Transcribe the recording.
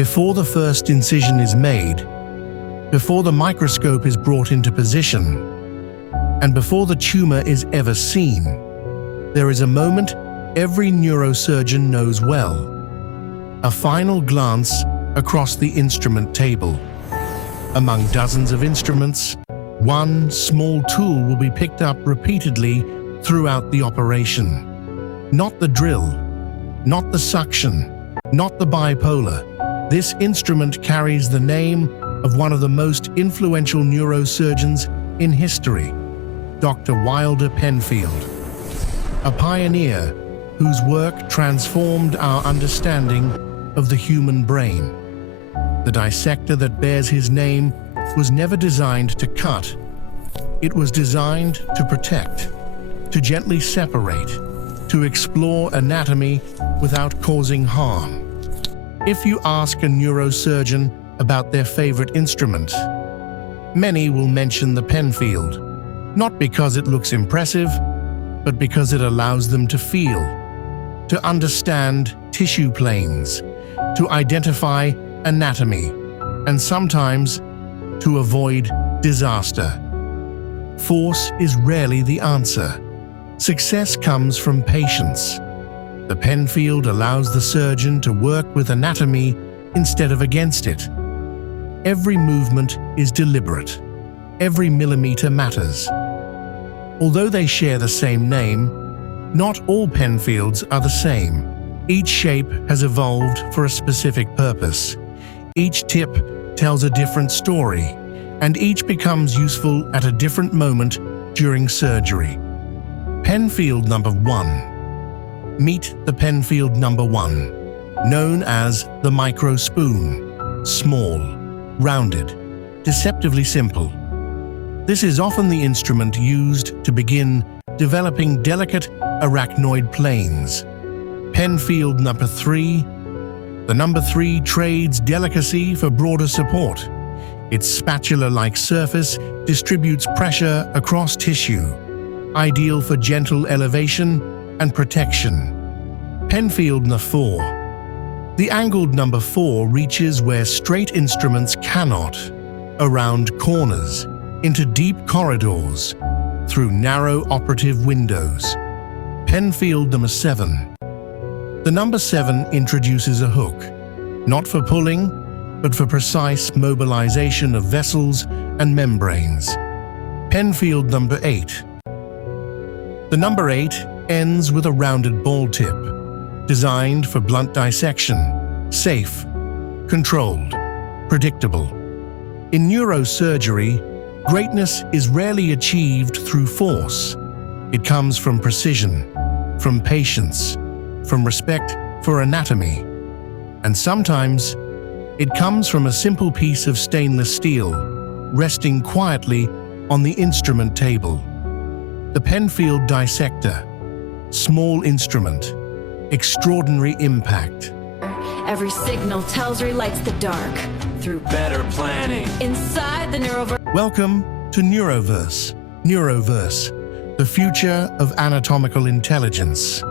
Before the first incision is made, before the microscope is brought into position, and before the tumor is ever seen, there is a moment every neurosurgeon knows well. A final glance across the instrument table. Among dozens of instruments, one small tool will be picked up repeatedly throughout the operation. Not the drill, not the suction, not the bipolar. This instrument carries the name of one of the most influential neurosurgeons in history, Dr. Wilder Penfield, a pioneer whose work transformed our understanding of the human brain. The dissector that bears his name was never designed to cut. It was designed to protect, to gently separate, to explore anatomy without causing harm. If you ask a neurosurgeon about their favorite instrument, many will mention the Penfield, not because it looks impressive, but because it allows them to feel, to understand tissue planes, to identify anatomy, and sometimes to avoid disaster. Force is rarely the answer. Success comes from patience. The Penfield allows the surgeon to work with anatomy instead of against it. Every movement is deliberate. Every millimeter matters. Although they share the same name, not all Penfields are the same. Each shape has evolved for a specific purpose. Each tip tells a different story, and each becomes useful at a different moment during surgery. Penfield number 1. Meet the Penfield number 1, known as the micro spoon. Small, rounded, deceptively simple. This is often the instrument used to begin developing delicate arachnoid planes. Penfield number 3. The number 3 trades delicacy for broader support. Its spatula-like surface distributes pressure across tissue, ideal for gentle elevation and protection. Penfield number 4. The angled number 4 reaches where straight instruments cannot, around corners, into deep corridors, through narrow operative windows. Penfield number 7. The number 7 introduces a hook, not for pulling, but for precise mobilization of vessels and membranes. Penfield number 8. The number 8 ends with a rounded ball tip, designed for blunt dissection, safe, controlled, predictable. In neurosurgery, greatness is rarely achieved through force. It comes from precision, from patience, from respect for anatomy, and sometimes it comes from a simple piece of stainless steel resting quietly on the instrument table. The Penfield Dissector. Small instrument, extraordinary impact. Every signal tells relights the dark through better planning. Inside the NeuroVerse. Welcome to NeuroVerse. NeuroVerse, the future of anatomical intelligence.